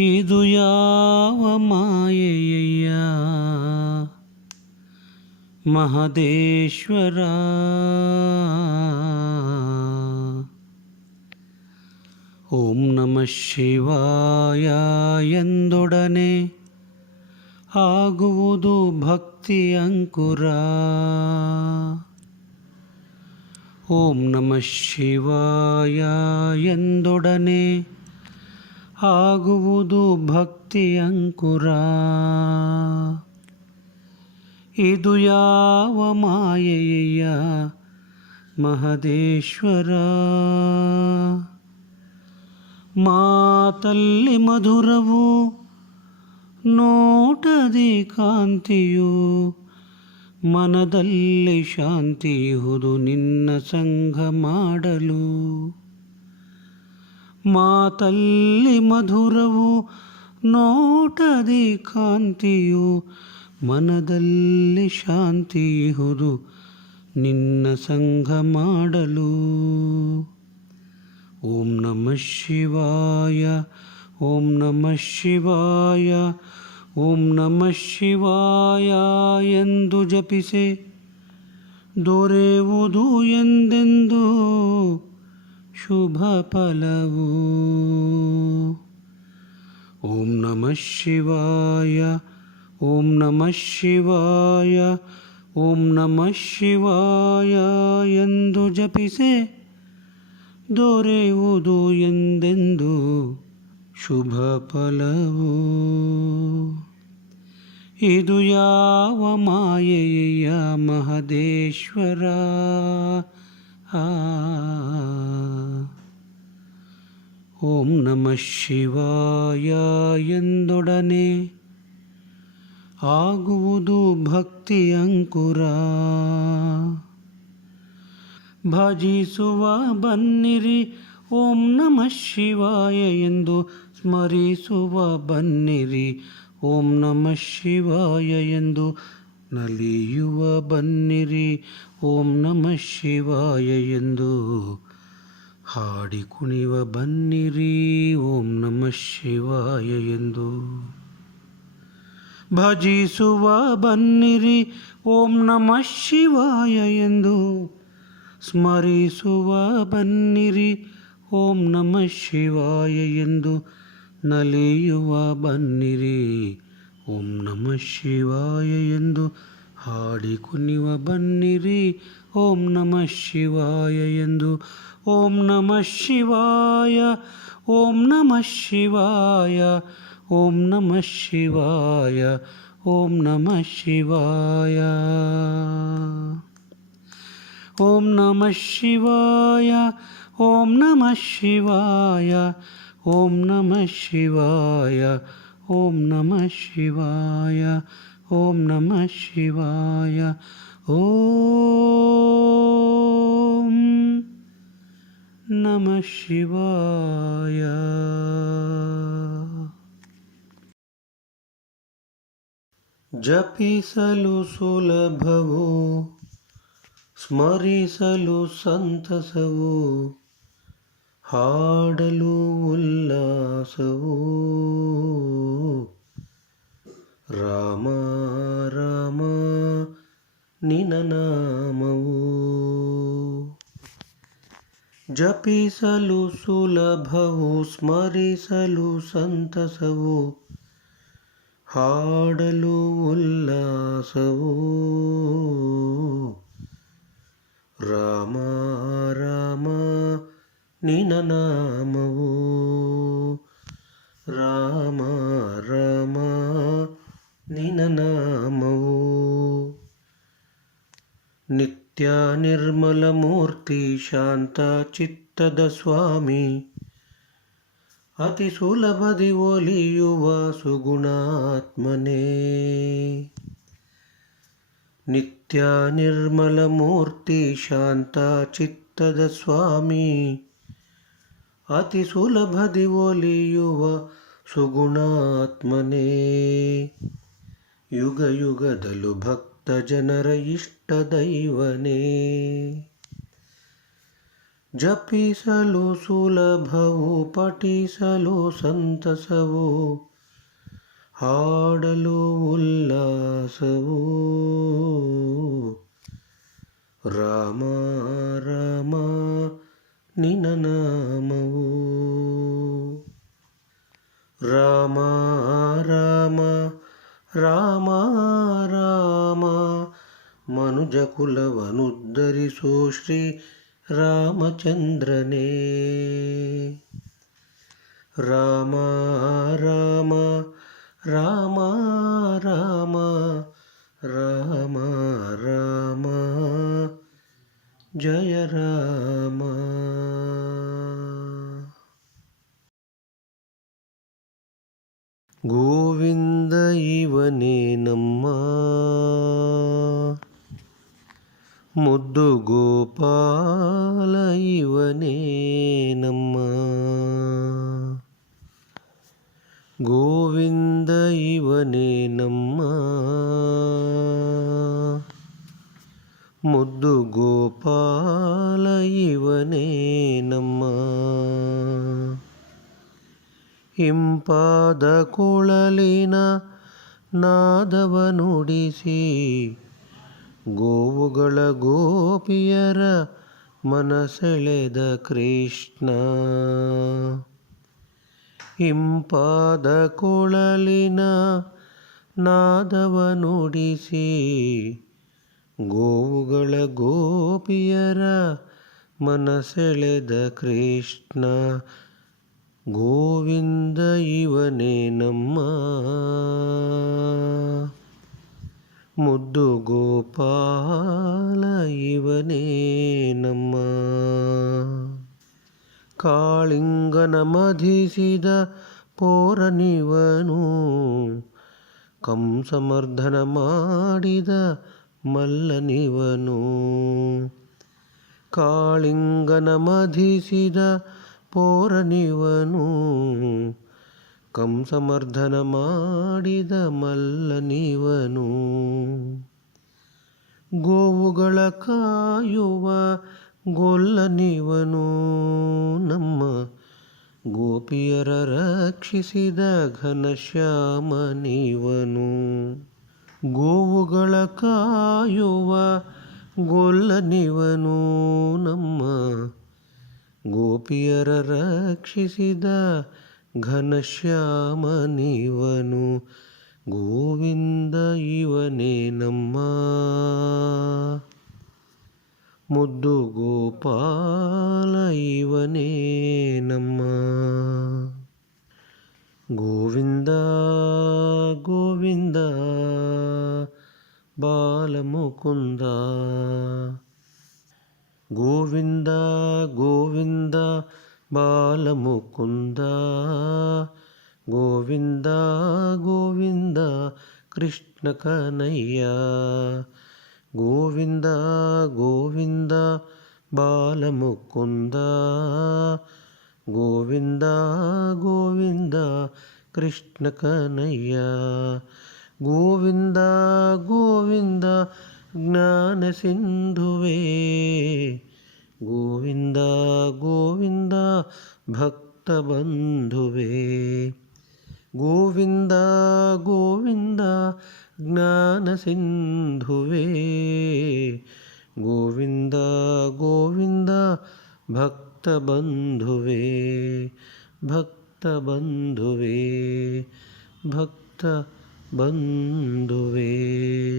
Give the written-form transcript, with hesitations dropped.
ಇದು ಯಾವ ಮಾಯೆಯಯ್ಯ ಮಹದೇಶ್ವರ. ಓಂ ನಮಃ ಶಿವಾಯ ಎಂದೊಡನೆ ಆಗುವುದು ಭಕ್ತಿ ಅಂಕುರ. ಓಂ ನಮಃ ಶಿವಾಯ ಎಂದೊಡನೆ ಆಗುವುದು ಭಕ್ತಿ ಅಂಕುರ. ಇದು ಯಾವ ಮಾಯೆಯ ಮಹದೇಶ್ವರ. ಮಾತಲ್ಲಿ ಮಧುರವು ನೋಟದಿ ಕಾಂತಿಯು, ಮನದಲ್ಲಿ ಶಾಂತಿಯುವುದು ನಿನ್ನ ಸಂಘ ಮಾಡಲು. ಮಾತಲ್ಲಿ ಮಧುರವು ನೋಟದಿ ಕಾಂತಿಯು, ಮನದಲ್ಲಿ ಶಾಂತಿಯುವುದು ನಿನ್ನ ಸಂಘ ಮಾಡಲು. ಓಂ ನಮಃ ಶಿವಾಯ, ಓಂ ನಮಃ ಶಿವಾಯ, ಓಂ ನಮಃ ಶಿವಾಯ ಎಂದು ಜಪಿಸೆ ದೊರೆಯುವುದು ಎಂದೆಂದು ಶುಭ ಫಲವು. ಓಂ ನಮಃ ಶಿವಾಯ, ಓಂ ನಮಃ ಶಿವಾಯ, ಓಂ ನಮಃ ಶಿವಾಯ ಎಂದು ಜಪಿಸೆ ದೊರೆಯುವುದು ಎಂದೆಂದು ಶುಭ ಫಲವು. ಇದು ಯಾವ ಮಾಯೆಯ ಮಹದೇಶ್ವರ. ಓಂ ನಮಃ ಶಿವಾಯ ಎಂದೊಡನೆ ಆಗುವುದು ಭಕ್ತಿ ಅಂಕುರ. ಭಜಿಸುವ ಬನ್ನಿರಿ ಓಂ ನಮಃ ಶಿವಾಯ ಎಂದು ಸ್ಮರಿಸುವ ಬನ್ನಿರಿ ಓಂ ನಮಃ ಶಿವಾಯ ಎಂದು ನಲಿಯುವ ಬನ್ನಿರಿ ಓಂ ನಮಃ ಶಿವಾಯ ಎಂದು ಹಾಡಿ ಕುಣಿವ ಬನ್ನಿರಿ ಓಂ ನಮಃ ಶಿವಾಯ ಎಂದು. ಭಜಿಸುವ ಬನ್ನಿರಿ ಓಂ ನಮಃ ಶಿವಾಯ ಎಂದು ಸ್ಮರಿಸುವ ಬನ್ನಿರಿ ಓಂ ನಮಃ ಶಿವಾಯ ಎಂದು ನಲಿಯುವ ಬನ್ನಿರಿ ಓಂ ನಮಃ ಶಿವಾಯ ಎಂದು ಹಾಡಿ ಕುಣಿವ ಬನ್ನಿರಿ ಓಂ ನಮಃ ಶಿವಾಯ ಎಂದು. ಓಂ ನಮಃ ಶಿವಾಯ, ಓಂ ನಮಃ ಶಿವಾಯ, ಓಂ ನಮಃ ಶಿವಾಯ, ಓಂ ನಮಃ ಶಿವಾಯ. ಓಂ ನಮಃ ಶಿವಾಯ, ಓಂ ನಮಃ ಶಿವಾಯ, ಓಂ ನಮಃ ಶಿವಾಯ, ಓಂ ನಮಃ ಶಿವಾಯ, ಓಂ ನಮಃ ಶಿವಾಯ. ಓಂ ನಮಃ ಶಿವಾಯ. ಜಪಿಸಲು ಸುಲಭವು, ಸ್ಮರಿಸಲು ಸಂತಸವು, ಹಾಡಲು ಉಲ್ಲಾಸವು. ರಾಮ ರಾಮ ನಿನ್ನ ನಾಮವು. ಜಪಿಸಲು ಸುಲಭವು, ಸ್ಮರಿಸಲು ಸಂತಸವು, ಹಾಡಲು ಉಲ್ಲಾಸವು. ರಾಮ ರಾಮ ನಿನ್ನ ನಾಮವು. ರಾಮ ರಾಮ ನಿನ್ನ ನಾಮವು. ನಿತ್ಯ ನಿರ್ಮಲ ಮೂರ್ತಿ ಶಾಂತ ಚಿತ್ತದ ಸ್ವಾಮಿ, ಅತಿ ಸುಲಭದಿ ಒಲಿಯುವ ಸುಗುಣಾತ್ಮನೇ. ನಿತ್ಯ ನಿರ್ಮಲ ಮೂರ್ತಿ ಶಾಂತ ಚಿತ್ತದ ಸ್ವಾಮಿ, ಅತಿ ಸುಲಭದಿ ಒಲಿಯುವ ಸುಗುಣಾತ್ಮನೇ. ಯುಗ ಯುಗದಲ್ಲೂ ಭಕ್ತ ಜನರ ಇಷ್ಟ ದೈವನೇ. ಜಪಿಸಲು ಸುಲಭವು, ಪಠಿಸಲು ಸಂತಸವು, ಹಾಡಲು ಉಲ್ಲಾಸವು. ರಾಮ ರಾಮ ನಿನ್ನ ನಾಮವು. ರಾಮ ರಾಮ ರಾಮ ರಾಮ ಮನುಜ ಕುಲವನುದ್ಧರಿಸೋ ಶ್ರೀ ರಾಮಚಂದ್ರನೇ. ರಾಮ ರಾಮ ರಾಮ ರಾಮ ರಾಮ ರಾಮ ಜಯ ರಾಮ. ಗೋವಿಂದ ಇವನೇ ನಮ್ಮ ಮುದ್ದು ಗೋಪಾಲ, ಇವನೇ ನಮ್ಮ ಗೋವಿಂದ, ಇವನೇ ನಮ್ಮ ಮುದ್ದು ಗೋಪಾಲ, ಇವನೇ ನಮ್ಮ ಇಂಪಾದ ಕೊಳಲಿನ ನಾದವ ನುಡಿಸಿ ಗೋವುಗಳ ಗೋಪಿಯರ ಮನಸೆಳೆದ ಕೃಷ್ಣ. ಇಂಪಾದ ಕೊಳಲಿನ ನಾದವ ನುಡಿಸಿ ಗೋವುಗಳ ಗೋಪಿಯರ ಮನಸೆಳೆದ ಕೃಷ್ಣ. ಗೋವಿಂದ ಇವನೇ ನಮ್ಮ ಮುದ್ದು ಗೋಪಾಲ, ಇವನೇ ನಮ್ಮ ಕಾಳಿಂಗನ ಮಧಿಸಿದ ಪೋರನಿವನು, ಕಂಸಮರ್ಧನ ಮಾಡಿದ ಮಲ್ಲನಿವನು. ಕಾಳಿಂಗನ ಮಧಿಸಿದ ಪೋರನಿವನು, ಕಂಸಮರ್ಧನ ಮಾಡಿದ ಮಲ್ಲನಿವನು. ಗೋವುಗಳ ಕಾಯುವ ಗೊಲ್ಲನಿವನು, ನಮ್ಮ ಗೋಪಿಯರ ರಕ್ಷಿಸಿದ ಘನಶ್ಯಾಮನಿವನು. ಗೋವುಗಳ ಕಾಯುವ ಗೊಲ್ಲನಿವನು, ನಮ್ಮ ಗೋಪಿಯರ ರಕ್ಷಿಸಿದ ಘನಶ್ಯಾಮನಿವನು. ಗೋವಿಂದ ಇವನೇ ನಮ್ಮ ಮುದ್ದು ಗೋಪಾಲ, ಇವನೇ ನಮ್ಮ ಗೋವಿಂದ ಗೋವಿಂದ ಬಾಲಮುಕುಂದ. ಗೋವಿಂದ ಗೋವಿಂದ ಬಾಲಮುಕುಂದ, ಗೋವಿಂದ ಗೋವಿಂದ ಕೃಷ್ಣ ಕನಯ್ಯ. ಗೋವಿಂದ ಗೋವಿಂದ ಬಾಲಮುಕುಂದ, ಗೋವಿಂದ ಗೋವಿಂದ ಕೃಷ್ಣ ಕನಯ್ಯ. ಗೋವಿಂದ ಗೋವಿಂದ ಜ್ಞಾನ ಸಿಂಧುವೇ, ಗೋವಿಂದ ಗೋವಿಂದ ಭಕ್ತ ಬಂಧುವೇ. ಗೋವಿಂದ ಗೋವಿಂದ ಜ್ಞಾನ ಸಿಂಧುವೇ, ಗೋವಿಂದ ಗೋವಿಂದ ಭಕ್ತ ಬಂಧುವೇ. ಭಕ್ತ ಬಂಧುವೇ, ಭಕ್ತ ಬಂಧುವೇ.